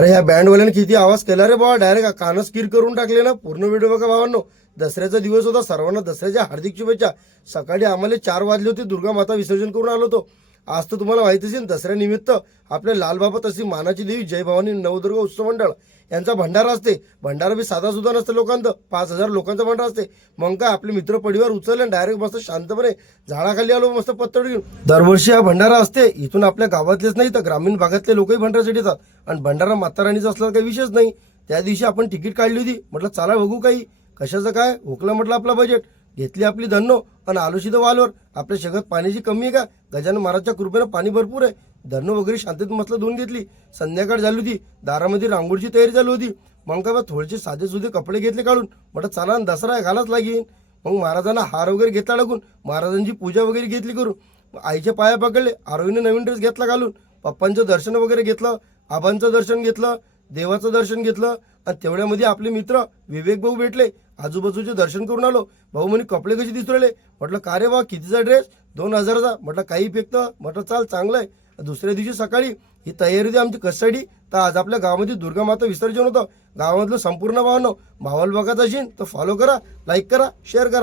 अरे ह्या बँडवाल्याने किती आवाज केला रे बाबा, डायरेक्ट कानच किर करून टाकले ना. पूर्ण व्हिडिओ बघा भावांनो. दसऱ्याचा दिवस होता, सर्वांना दसऱ्याच्या हार्दिक शुभेच्छा. सकाळी आम्हाला 4 वाजले होते, दुर्गा माता विसर्जन करून आलो होतो. आज तर तुम्हाला माहिती असेल दसऱ्यानिमित्त आपल्या लालबाबा तशी मानाची देवी जय भवानी नवदुर्गा उत्सव मंडळ यांचा भंडारा असते. भंडारा बी साधा सुद्धा नसतं लोकांचं, 5,000 लोकांचा भंडारा असते. मग काय आपले मित्र परिवार उचलले डायरेक्ट मस्त शांतपणे झाडाखाली आलो, मस्त पत्तड घेऊन. दरवर्षी हा भंडारा असते. इथून आपल्या गावातलेच नाही तर ग्रामीण भागातले लोकही भंडाऱ्यासाठी येतात. आणि भंडारा माताराणीचा असला काही विषयच नाही. त्या दिवशी आपण तिकीट काढली होती, म्हटलं चला बघू काही कशाचं काय. हुकलं म्हटलं आपला बजेट, घेतली आपली धन्नो आणि आलो सीधं वालवर. आपल्या शेतात पाण्याची कमी आहे का? गजानन महाराजच्या कृपेनं पाणी भरपूर आहे. धन्नो वगैरे शांतीत मस्त धुवून घेतली. संध्याकाळ झाली होती, दारामध्ये रांगोळीची तयारी चालू होती. मग काय थोडेसे साधे सुधे कपडे घेतले काढून, म्हटलं चला दसरा आहे घालाच लागेल. मग महाराजांना हार वगैरे घेतला लागून, महाराजांची पूजा वगैरे घेतली करून, आईच्या पाया पकडले. आरोहीने नवीन ड्रेस घेतला घालून, पप्पांचं दर्शन वगैरे घेतलं, आबांचं दर्शन घेतलं, देवाचं दर्शन घेतलं. आणि तेवढ्यामध्ये आपले मित्र विवेक भाऊ भेटले. आजूबाजूचे दर्शन करून आलो. भाऊ म्हणे कपडे कसे दिसू राहिले. म्हटलं का रे बा कितीचा ड्रेस? 2,000चा. म्हटलं काही फेकतं. म्हटलं चाल चांगलं आहे. दुसऱ्या दिवशी सकाळी ही तयारी होती आमची कशासाठी तर आज आपल्या गावामध्ये दुर्गा माता विसर्जन होतं. गावामधलं संपूर्ण भावांनो माहोल बघत असेल तर फॉलो करा, लाईक करा, शेअर करा.